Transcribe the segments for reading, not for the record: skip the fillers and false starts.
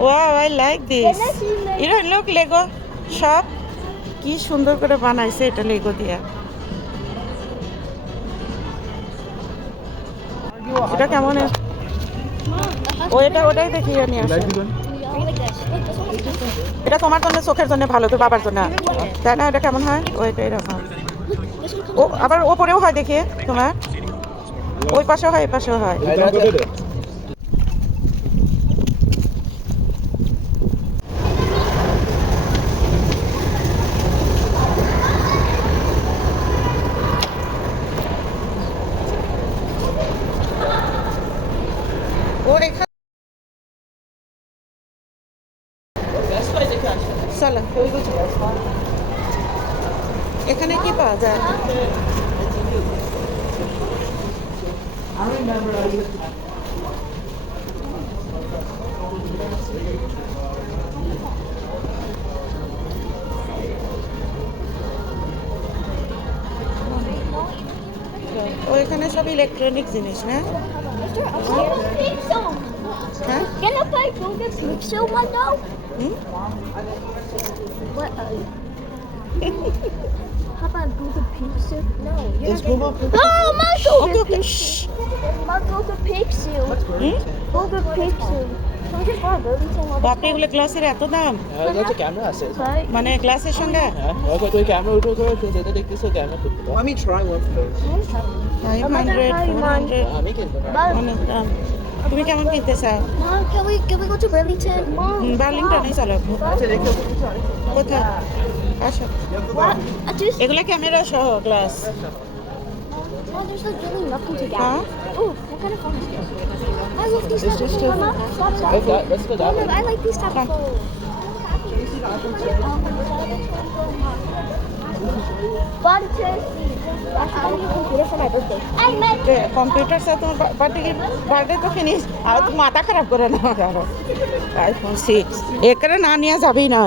Wow, I like this. You know, look, Lego shop. কি সুন্দর করে বানাইছে এটা লেগো দিয়া। এটা কেমন? ও এটা ওটাই দেখিয়ে নিয়ে আসে। এটা তোমার জন্য চোখের জন্য ভালো, তোর বাবার জন্য, তাই না? এটা কেমন হয়? ও এটা এরকম। ও আবার ওপরেও হয় দেখিয়ে তোমার, ওই পাশেও হয় এই পাশেও হয়। ও এখানে চলো, এখানে কি পাওয়া যায়? ও এখানে সব ইলেকট্রনিক জিনিস না? হ্যাঁ, Can I buy Google Pixel one though? What? How about Google Pixel? No. Is Google Oh, my Google okay. Pixel. My Google Pixel. Google Pixel. Can I just buy a Burlington one? বাপরে, এগুলো গ্লাসের এত দাম? হচ্ছে camera আছে Right. মানে গ্লাসের সঙ্গে হ্যাঁ ওকে তুই ক্যামেরা উঠে করে যেটা দেখতেছ ক্যামেরা করতে পারো আমি ট্রাই ওয়ান ফার্স্ট 500 400 আমি কিনবো না Mom, অনেক দাম। তুমি কেমন কিনতে চাও? Mom, can we go to Burlington? Mom. বার্লিংটনে চলো। আচ্ছা দেখো কোথায়? আসো। What? I just. এগুলা ক্যামেরা সহ glass. Mom, there's like really nothing to get. Huh? Oh, what kind of phone is this? I love these It's type of just phones. a- Mama. let's go that way I like these type of Come. phones. Body test. I'm going to computer for my birthday. I met computer সাথে তোমার birthday তো finish, আর তুমি মাথা খারাপ করে না আরো। IPhone 6 এখানে না নিয়ে যাবেই না।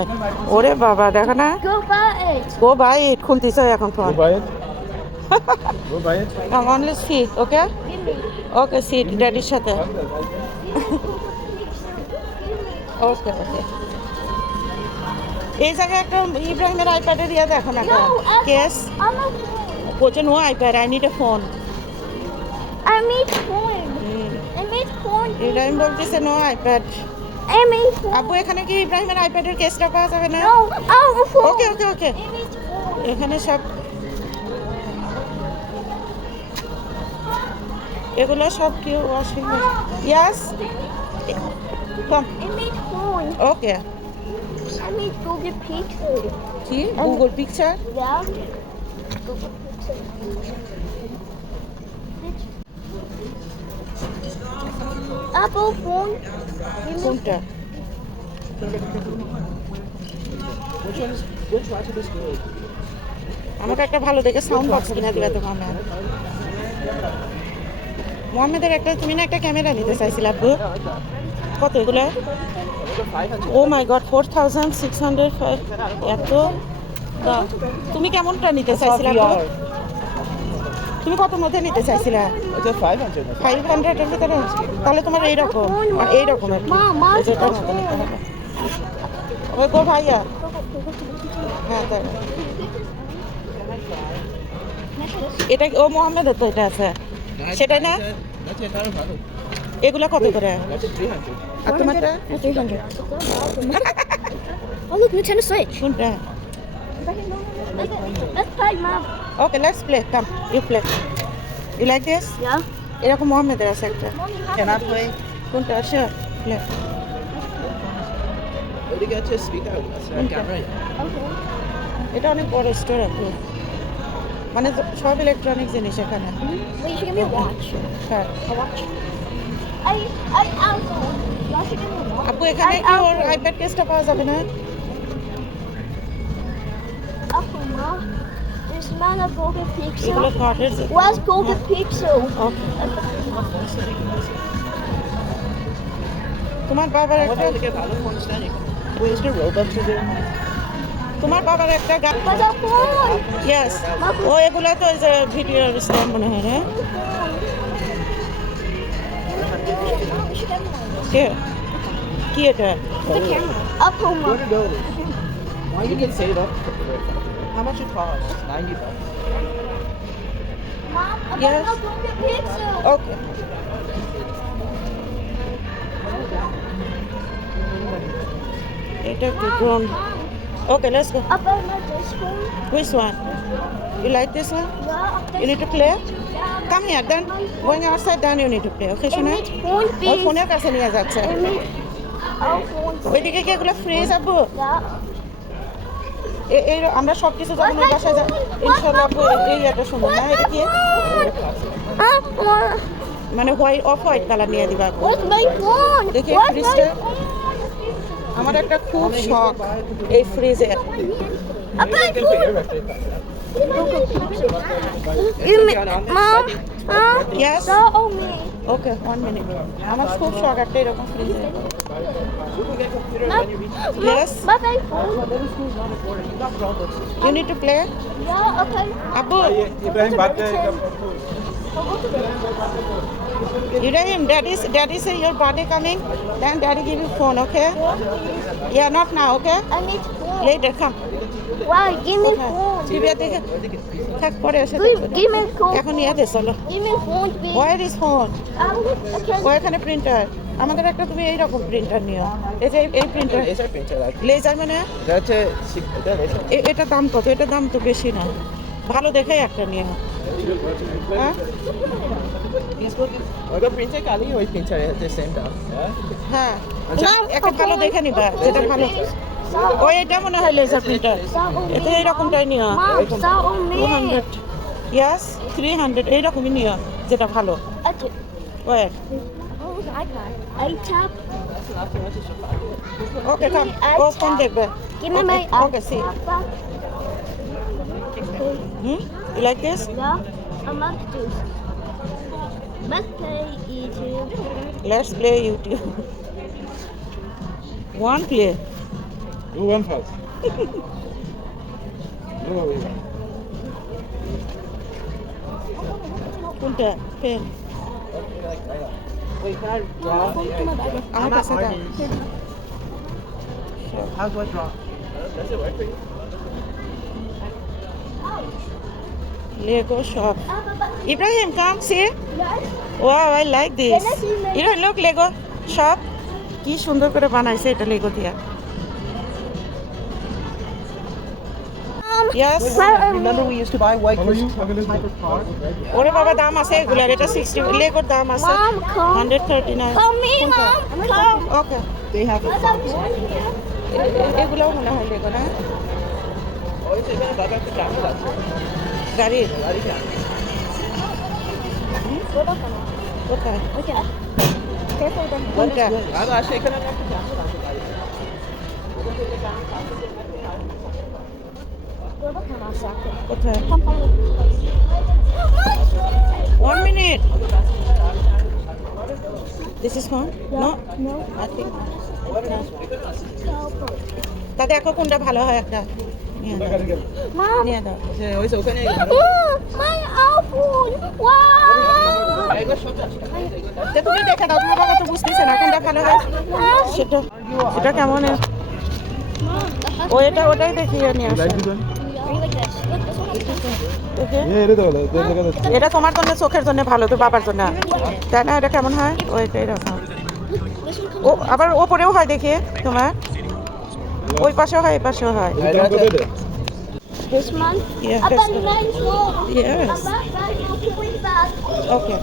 ওরে বাবা, দেখো না, Go buy it. ও ভাই খুলতেছে এখন ফোন। buy it buy it come on, let's see. Okay Give me. Okay, sit ড্যাডির সাথে। ওকে ওকে। এই জায়গায় একটা ইব্রাহিমের আইপ্যাডে দিয়ে দেখো না কেস। I'm a বলছে no iPad, I need a phone. I made porn. I made porn. Ibrahim বলতেছে no iPad. I made porn. আব্বু, এখানে কি ইব্রাহিমের আইপ্যাডের কেসটা পাওয়া যাবে না? No, I'm a phone. Okay okay okay. I made porn. এখানে সব এগুলো সব কি washing machine? Yes com. I made porn. Okay. I made Google Pixel. কি Google picture? Yeah. Google Pixel. Apple phone. কোনটা? which one is good আমাকে একটা ভালো দেখে সাউন্ড বক্স কিনে দিবে তো মামা। মোহাম্মদের একটা, তুমি না একটা ক্যামেরা নিতে চাইছিলে আব্বু? কত এগুলো? ও মাই গড, 4600 এত দাম। তুমি কেমনটা নিতে চাইছিলে আব্বু? তুমি কত মধ্যে নিতে চাইছিলে? এটা 500 500 এর ভিতরে? তাহলে তোমার এইরকম আর এইরকমের Mom, যেটা মতো নিতে হবে। ওই গো ভাইয়া, হ্যাঁ তাই। এটা ও মোহাম্মদের তো এটা আছে, সেটাই না? আচ্ছা তার ভালো এগুলো কত করে? আচ্ছা 300 আর তোমারটা? 300. Oh, look, Nintendo Switch. কোনটা? Let's play, Mom. Okay, let's play, come you play. You like this? Yeah. এরকম মোহাম্মদের আছে একটা। can I play কোনটা আছে? প্লে। ওদিকে আছে স্পিকার আছে ক্যামেরা Okay. এটা অনেক বড় স্টোর আছে, মানে সব ইলেকট্রনিক জিনিস এখানে। Wait, you should give me a watch. হ্যাঁ। A watch. I also. Y'all should give me a watch. আপু, এখানে কি ওর আইপ্যাড কেসটা পাওয়া যাবে না? Apple, Mom. There's not a Google এগুলো Pixel. কার্ডের। Where's Google Pixel? ওকে। তোমার বাবার একটা, ওদিকে ভালো ফোন স্ট্যান্ড ওই ইজ রোবটস এর তোমার বাবার একটা What's up, phone? ইয়েস, ও এগুলো তো ওই যে ভিডিওর স্ট্যান্ড মনে হয় না? You should get me one. কে? কি এটা? A Puma. You can save up. How much it cost? $90. Mom, I'm Yes. gonna go get pizza. ওকে এটা কি drone? Okay let's go. Up on my desk phone. Which one? You like this one? Yeah, You need to play? Come here, then going outside, then you need to play. Okay, শোনা? phone ওর fees. ফোনের কাছে নিয়ে যাচ্ছে। Our phone ওইদিকে কি এগুলো fridge আব্বু? Yeah. এই আমরা সব কিছু যখন ওই বাসায় যাই ইনশাআল্লাহ আব্বু এই একটা সুন্দর না এটা কি? মানে হোয়াইট অফ হোয়াইট কালার নিয়ে দিবা আব্বু। Where's my phone? দেখি Where's ফ্রিজটা। my phone? আমার একটা খুব শখ এই ফ্রিজের। Up my phone. Give me, Mom. Yes? Show me. Okay 1 minute. আমার খুব শখ একটা এরকম ফ্রিজের। Yes? My phone. You need to play? Yeah, okay. আব্বু Ibrahim birthday. Ibrahim, daddy say your birthday coming, then daddy give you phone, okay? Yeah, not now, okay? I need phone. Later, come. Why? Give me Okay. phone. TV দেখে থাক পরে এসে Please, দেখবো। give me phone. এখন নিয়ে দে চলো। Give me phone, please. Where is phone? Okay. ও এখানে printer. আমাদের একটা তুমি এইরকম প্রিন্টার নিও। এই যে এই printer Laser printer like laser মানে that's a laser. এটা দাম কত? এটা দাম তো বেশি না। ভালো দেখে একটা নিও। হ্যাঁ ওটা প্রিন্টার কালি ওই প্রিন্টার এর সেম দাম। হ্যাঁ আচ্ছা। একটা ভালো দেখে নিবা যেটা ভালো। ও এটা মনে হয় লেজার প্রিন্টার। এটা এইরকমটাই নিও। Mom, show me. 200 ইয়াস 300 এইরকমই নিও যেটা ভালো। Okay. ওয়ে Oh, iPad. iTab. Okay come ও ফোন দেখবে। Give me my Okay, see. iPad. Hmm you like this? Yeah, I like this. Let's play YouTube. Let's play YouTube. One play Do one first. No, wait. কোনটা pen? Wait, can I draw? আমার কাছে দাও। How do I draw? Does it work for you? Lego shop. Ibrahim, come see. Yes. Wow, I like this. Can I see Lego? Ibrahim, look Lego shop. কি সুন্দর করে বানাইছে এটা Lego দিয়া। Yes. Remember we used to buy white How are you? Christmas type of car? ওরে বাবা দাম আছে এগুলার এটা 60 লেগোর দাম আছে Mom, come. 139 Come me, Mom. Come. Okay They have What's up, here? এগুলাও মনে হয় লেগো না ওই সেখানে বাবা একটা ক্যামেরা আছে গাড়ির গাড়ি ক্যামেরা কোথায় Okay. Careful then. কোনটা বাবা সেখানে একটা ক্যামেরা আছে গাড়ি কোথায় Come follow me. 1 minute this is phone no No. I think তা দেখো কোনটা ভালো হয় একটা নিয়ে দাও Mom. নিয়ে দাও যে ওই যে ওখানে Oh, my iPhone. Wow. এগুলো সব আছে তা তুমি দেখে দাও তোমার বাবা তো বুঝতেছে না কোনটা ভালো হয় সেটা সেটা কেমন ও এটা ওটাই দেখিয়ে নিয়ে আসো Like this one? Are you like this? Look, this one. দেখে Yeah, it is. এটা তোমার জন্য চোখের জন্য ভালো তো বাবার জন্য তাই না এটা কেমন হয় ওইটা এরকম This one comes ও আবার ওপরেও হয় দেখে তোমার ওই পাশেও হয় এই পাশেও হয় this month. Yeah, Up this on one. nice one. Yes. I'm back. I'm back. Okay